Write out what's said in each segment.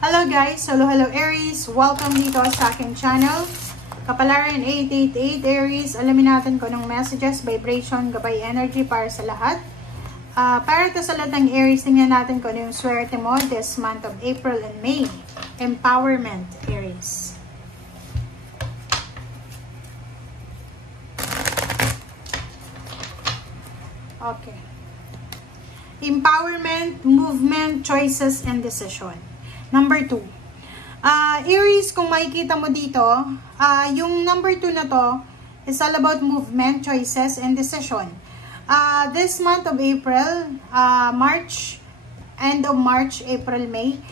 Hello guys! Hello Aries! Welcome dito sa aking channel. Kapalaran 888 Aries. Alamin natin kung anong messages, vibration, gabay energy para sa lahat. Para ito sa lahat ng Aries, tingnan natin kung ano yung swerte mo this month of April and May. Empowerment, Aries. Okay. Empowerment, movement, choices, and decision. Number 2. Aries, kung makikita mo dito, yung number 2 na to is all about movement, choices, and decision. This month of April, March, end of March, April, May,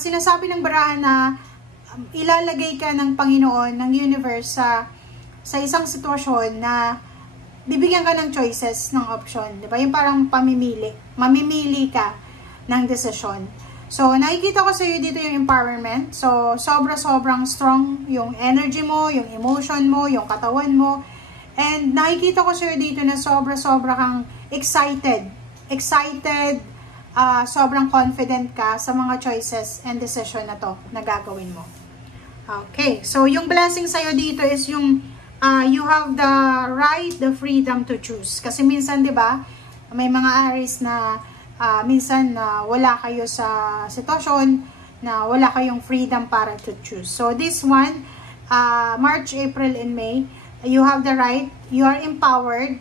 sinasabi ng barahan na ilalagay ka ng Panginoon, ng universe sa isang sitwasyon na bibigyan ka ng choices, ng option. Diba? Yung parang pamimili. Mamimili ka ng decision. So, nakikita ko sa iyo dito yung empowerment. So, sobrang strong yung energy mo, yung emotion mo, yung katawan mo. And nakikita ko sa iyo dito na sobra kang excited. Sobrang confident ka sa mga choices and decision na to na gagawin mo. Okay. So, yung blessing sa iyo dito is yung you have the right, the freedom to choose. Kasi minsan, di ba, may mga Aries na minsan wala kayo sa sitwasyon na wala kayong freedom para to choose. So this one, March, April, and May, you have the right, you are empowered,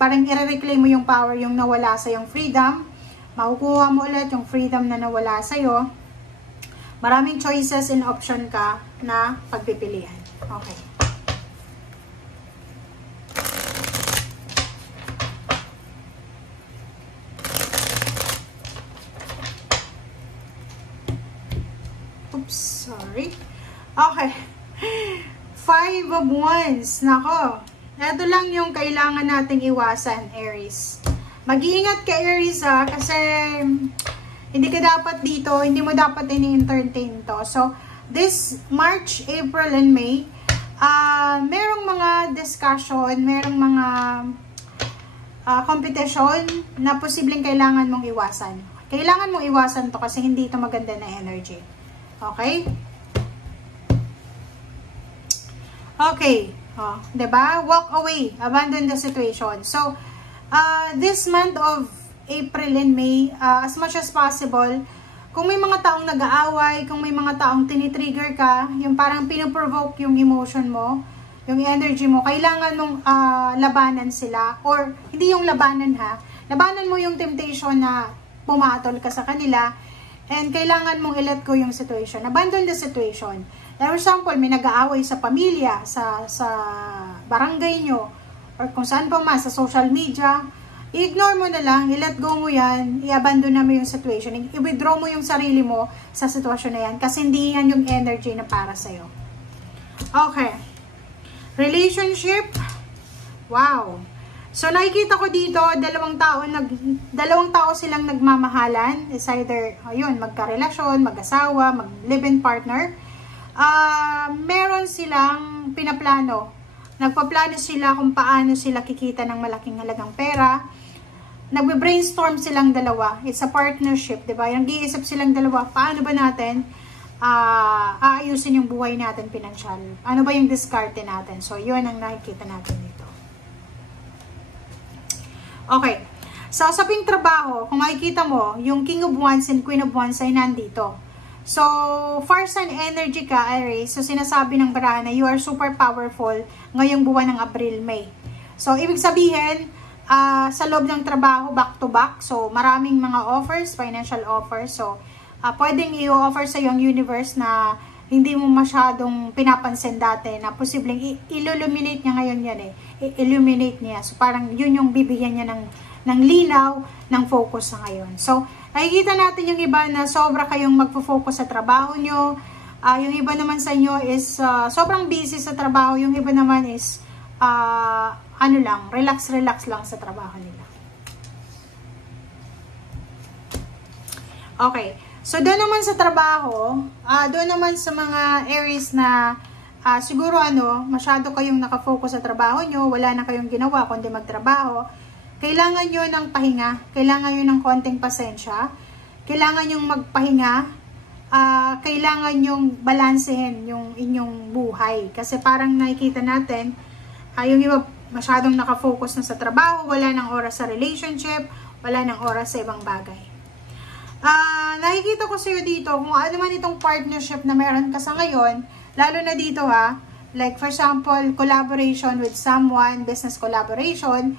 parang i-reclaim mo yung power, yung nawala sa yung freedom, makukuha mo ulit yung freedom na nawala sa iyo. Maraming choices and option ka na pagpipilian. Okay. Sorry. Okay. 5 of Wands. Nako. Ito lang yung kailangan nating iwasan, Aries. Mag-iingat ka, Aries, kasi hindi ka dapat dito, hindi mo dapat ini-entertain to. So, this March, April, and May, merong mga discussion, merong mga competition na posibleng kailangan mong iwasan. Kailangan mong iwasan to kasi hindi ito maganda na energy. Okay? Okay. Diba? Walk away. Abandon the situation. So, this month of April and May, as much as possible, kung may mga taong nag-aaway, kung may mga taong tinitrigger ka, yung parang pinoprovoke yung emotion mo, yung energy mo, kailangan mong labanan sila. Or, hindi yung labanan labanan mo yung temptation na pumatol ka sa kanila. And kailangan mong i-let go yung situation. Abandon the situation. For example, may nag-aaway sa pamilya, sa barangay nyo, or kung saan pa man, sa social media, i-ignore mo na lang, i-let go mo yan, i-abandon na mo yung situation, i-withdraw mo yung sarili mo sa sitwasyon na yan, kasi hindi yan yung energy na para sa'yo. Okay. Relationship. Wow. So, nakikita ko dito, dalawang tao silang nagmamahalan. It's either, ayun, magkarelasyon, mag-asawa, mag-live-in partner. Meron silang pinaplano. Nagpaplano sila kung paano sila kikita ng malaking halagang pera. Nagbe-brainstorm silang dalawa. It's a partnership, diba? Yung giisip silang dalawa, paano ba natin aayusin yung buhay natin pinansyal? Ano ba yung diskarte natin? So, yun ang nakikita natin dito. Okay. So, sa ping trabaho, kung makikita mo, yung King of Wands and Queen of Wands ay nandito. So, fire sign energy ka, Aries. So, sinasabi ng barahan na you are super powerful ngayong buwan ng April, May. So, ibig sabihin, sa loob ng trabaho, back to back. So, maraming mga offers, financial offers. So, pwedeng i-offer sa yung universe na hindi mo masyadong pinapansin dati na posibleng illuminate niya ngayon yan I-illuminate niya. So, parang yun yung bibigyan niya ng linaw, ng focus sa ngayon. So, nakikita natin yung iba na sobra kayong magpo-focus sa trabaho nyo. Yung iba naman sa inyo is sobrang busy sa trabaho. Yung iba naman is relax lang sa trabaho nila. Okay. So, doon naman sa trabaho, doon naman sa mga Aries na siguro masyado kayong nakafocus sa trabaho nyo, wala na kayong ginawa kundi magtrabaho, kailangan nyo ng pahinga, kailangan nyo ng konting pasensya, kailangan nyo magpahinga, kailangan yung balansehin yung inyong buhay. Kasi parang nakikita natin, yung iba masyadong nakafocus na sa trabaho, wala nang oras sa relationship, wala nang oras sa ibang bagay. Nakikita ko sa'yo dito, kung ano man itong partnership na meron ka sa ngayon, lalo na dito like for example, collaboration with someone, business collaboration,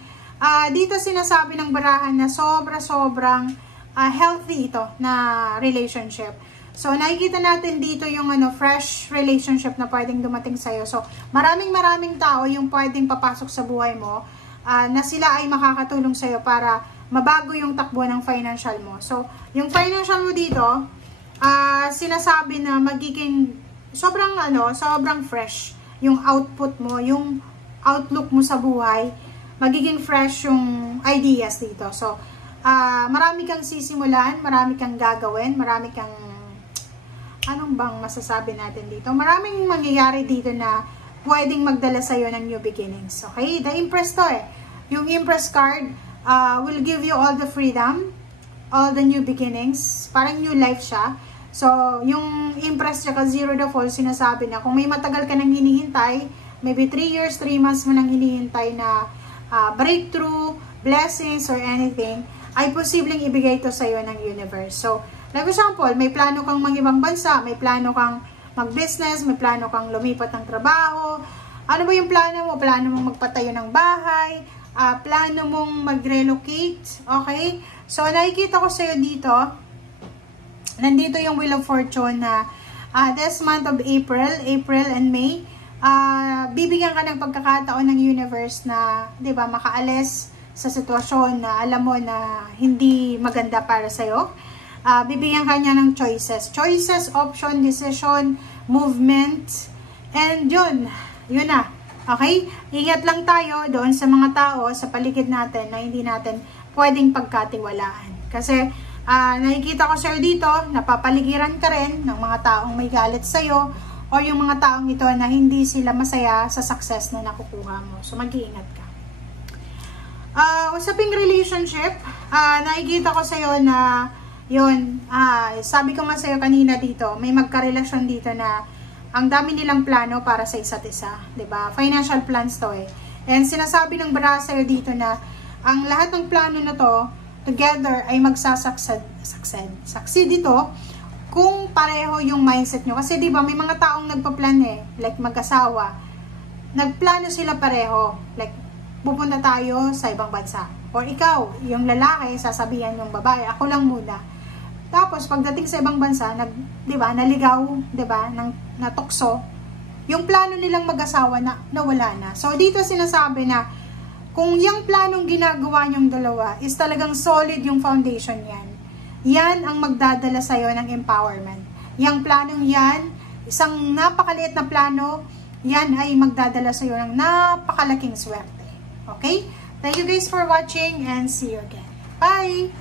dito sinasabi ng barahan na sobrang healthy ito na relationship. So, nakikita natin dito yung fresh relationship na pwedeng dumating sa'yo. So, maraming tao yung pwedeng papasok sa buhay mo na sila ay makakatulong sa'yo para mabago yung takbo ng financial mo. So, yung financial mo dito, sinasabi na magiging sobrang fresh yung output mo, yung outlook mo sa buhay, magiging fresh yung ideas dito. So, marami kang sisimulan, marami kang gagawin, marami kang anong bang masasabi natin dito? Maraming mangyayari dito na pwedeng magdala sa'yo ng new beginnings. Okay? The Empress to Yung Empress card will give you all the freedom, all the new beginnings. Parang new life siya. So, yung Empress tsaka Zero the Fall, sinasabi na kung may matagal ka nang hinihintay, maybe 3 years, 3 months mo nang hinihintay na breakthrough, blessings, or anything, ay posibleng ibigay ito sa'yo ng universe. So, like for example, may plano kang mangibang bansa, may plano kang mag-business, may plano kang lumipat ng trabaho. Ano ba yung plano mo? Plano mong magpatayo ng bahay, plano mong mag-relocate, okay? So, nakikita ko sa'yo dito, nandito yung Wheel of Fortune na this month of April and May, bibigyan ka ng pagkakataon ng universe na, di ba, makaalis sa sitwasyon na alam mo na hindi maganda para sa'yo. Bibigyan ka niya ng choices. Choices, option, decision, movement, and yun na. Okay? Ingat lang tayo doon sa mga tao sa paligid natin na hindi natin pwedeng pagkatiwalaan. Kasi nakikita ko sa'yo dito, napapaligiran ka rin ng mga taong may galit sa'yo o yung mga taong ito na hindi sila masaya sa success na nakukuha mo. So, mag-iingat ka. Usaping relationship, nakikita ko sa'yo na yun, sabi ko nga sa'yo kanina dito, may magkarelasyon dito na ang dami nilang plano para sa isa't isa, 'di ba? Financial plans to And sinasabi ng bara sa'yo dito na ang lahat ng plano na to together ay succeed ito kung pareho yung mindset nyo. Kasi 'di ba, may mga taong nagpa-plan like mag-asawa. Nagplano sila pareho, like pupunta tayo sa ibang bansa. Or ikaw, yung lalaki, sasabihan yung babae, ako lang muna. Tapos, pagdating sa ibang bansa, naligaw, natukso, yung plano nilang mag-asawa na nawala na. So, dito sinasabi na, kung yung planong ginagawa nyong dalawa is talagang solid yung foundation yan, yan ang magdadala sa'yo ng empowerment. Yung planong yan, isang napakaliit na plano, yan ay magdadala sa'yo ng napakalaking swerte. Okay? Thank you guys for watching and see you again. Bye!